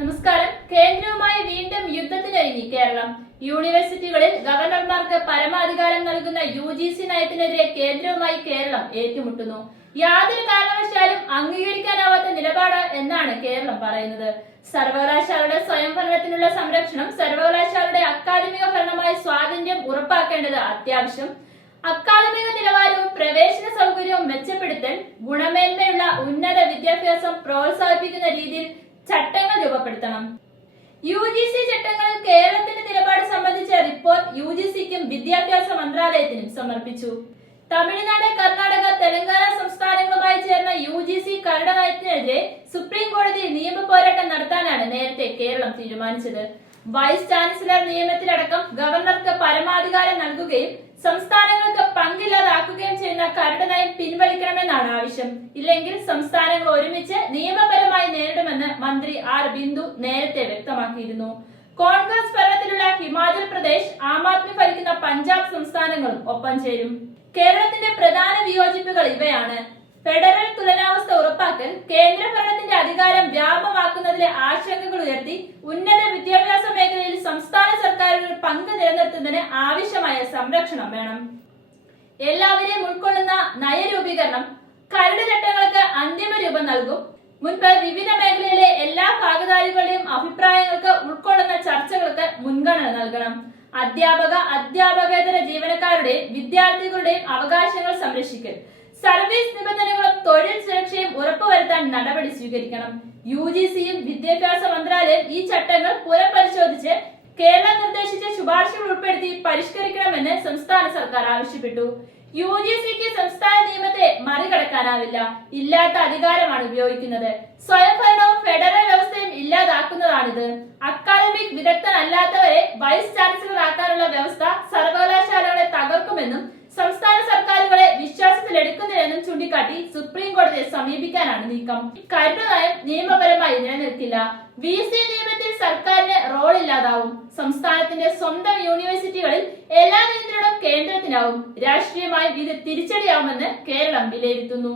നമസ്കാരം. കേന്ദ്രവുമായി വീണ്ടും യുദ്ധത്തിനൊരുങ്ങി കേരളം. യൂണിവേഴ്സിറ്റികളിൽ ഗവർണർമാർക്ക് പരമാധികാരം നൽകുന്ന യു ജി സി നയത്തിനെതിരെ കേന്ദ്രവുമായി കേരളം ഏറ്റുമുട്ടുന്നു. യാതൊരു കാരണവശാലും അംഗീകരിക്കാനാവാത്ത നിലപാട് എന്നാണ് കേരളം പറയുന്നത്. സർവകലാശാലയുടെ സ്വയംഭരണത്തിനുള്ള സംരക്ഷണം സർവകലാശാലയുടെ അക്കാദമിക ഭരണമായ സ്വാതന്ത്ര്യം ഉറപ്പാക്കേണ്ടത് അത്യാവശ്യം. അക്കാദമിക നിലവാരവും പ്രവേശന സൗകര്യവും മെച്ചപ്പെടുത്തൽ ഗുണമേന്മയുള്ള ഉന്നത വിദ്യാഭ്യാസം പ്രോത്സാഹിപ്പിക്കുന്ന രീതിയിൽ ചട്ടങ്ങൾ രൂപപ്പെടുത്തണം. യു ജി സി ചട്ടങ്ങൾ കേരളത്തിന്റെ നിലപാട് സംബന്ധിച്ച റിപ്പോർട്ട് യു ജി സിക്കും വിദ്യാഭ്യാസ മന്ത്രാലയത്തിനും സമർപ്പിച്ചു. തമിഴ്നാട് കർണാടക തെലങ്കാന സംസ്ഥാനങ്ങളുമായി ചേർന്ന യു ജി സി കരട് നയത്തിനെതിരെ സുപ്രീം കോടതിയിൽ നിയമ പോരാട്ടം നടത്താനാണ് നേരത്തെ കേരളം തീരുമാനിച്ചത്. വൈസ് ചാൻസലർ നിയമത്തിലടക്കം ഗവർണർക്ക് പരമാധികാരം നൽകുകയും സംസ്ഥാനങ്ങൾക്ക് പങ്കില്ലാതാക്കുകയും ചെയ്യുന്ന കരട് നയം പിൻവലിക്കണമെന്നാണ് ആവശ്യം. ഇല്ലെങ്കിൽ സംസ്ഥാനങ്ങൾ ഒരുമിച്ച് നിയമപരമായി മന്ത്രി ആർ ബിന്ദു നേരത്തെ വ്യക്തമാക്കിയിരുന്നു. കോൺഗ്രസ് ഭരണത്തിലുള്ള ഹിമാചൽ പ്രദേശ് ആം ആദ്മി ഭരിക്കുന്ന പഞ്ചാബ് സംസ്ഥാനങ്ങളും ഒപ്പം ചേരും. കേരളത്തിന്റെ പ്രധാന വിയോജിപ്പുകൾ ഇവയാണ്. ഫെഡറൽ തുലനാവസ്ഥ ഉറപ്പാക്കൽ കേന്ദ്ര ഭരണത്തിന്റെ അധികാരം വ്യാപമാക്കുന്നതിലെ ആശങ്കകൾ ഉയർത്തി ഉന്നത വിദ്യാഭ്യാസ മേഖലയിൽ സംസ്ഥാന സർക്കാരുകൾ പങ്ക് നിലനിർത്തുന്നതിന് ആവശ്യമായ സംരക്ഷണം വേണം. എല്ലാവരെയും ഉൾക്കൊള്ളുന്ന നയരൂപീകരണം കരട് ചട്ടങ്ങൾക്ക് അന്തിമ രൂപം നൽകും. മുൻപ് വിവിധ മേഖലയിലെ എല്ലാ ഭാഗധാരികളുടെയും അഭിപ്രായങ്ങൾക്ക് ഉൾക്കൊള്ളുന്ന ചർച്ചകൾക്ക് മുൻഗണന നൽകണം. അധ്യാപക അധ്യാപകേതര ജീവനക്കാരുടെയും വിദ്യാർത്ഥികളുടെയും അവകാശങ്ങൾ സംരക്ഷിക്കൽ. സർവീസ് നിബന്ധനകളും തൊഴിൽ സുരക്ഷയും ഉറപ്പുവരുത്താൻ നടപടി സ്വീകരിക്കണം. യു ജി സിയും വിദ്യാഭ്യാസ മന്ത്രാലയം ഈ ചട്ടങ്ങൾ പുനഃപരിശോധിച്ച് കേരളം നിർദ്ദേശിച്ച ശുപാർശകൾ ഉൾപ്പെടുത്തി പരിഷ്കരിക്കണമെന്ന് സംസ്ഥാന സർക്കാർ ആവശ്യപ്പെട്ടു. യു ജി സിക്ക് സംസ്ഥാന നിയമത്തെ മറികടക്കാനാവില്ല. ഇല്ലാത്ത അധികാരമാണ് ഉപയോഗിക്കുന്നത്. സ്വയംഭരണവും ഫെഡറൽ വ്യവസ്ഥയും ഇല്ലാതാക്കുന്നതാണിത്. അക്കാദമിക് വിദഗ്ധനല്ലാത്തവരെ വൈസ് ചാൻസലർ ആക്കാനുള്ള വ്യവസ്ഥ സർവകലാശാലകളെ തകർക്കുമെന്നും സംസ്ഥാന സർക്കാരുകളെ വിശ്വാസത്തിലെടുക്കുന്നില്ലെന്നും ചൂണ്ടിക്കാട്ടി സുപ്രീം കോടതിയെ സമീപിക്കാനാണ് നീക്കം. കരുണ നയം നിയമപരമായി നിലനിൽക്കില്ല. വി സി നിയമത്തിൽ സർക്കാരിന് റോൾ ഇല്ലാതാവും. സംസ്ഥാനത്തിന്റെ സ്വന്തം യൂണിവേഴ്സിറ്റികളിൽ എല്ലാ നിയന്ത്രണവും കേന്ദ്രത്തിനാവും രാഷ്ട്രീയമായി ഇത് തിരിച്ചടിയാവുമെന്ന് കേരളം വിലയിരുത്തുന്നു.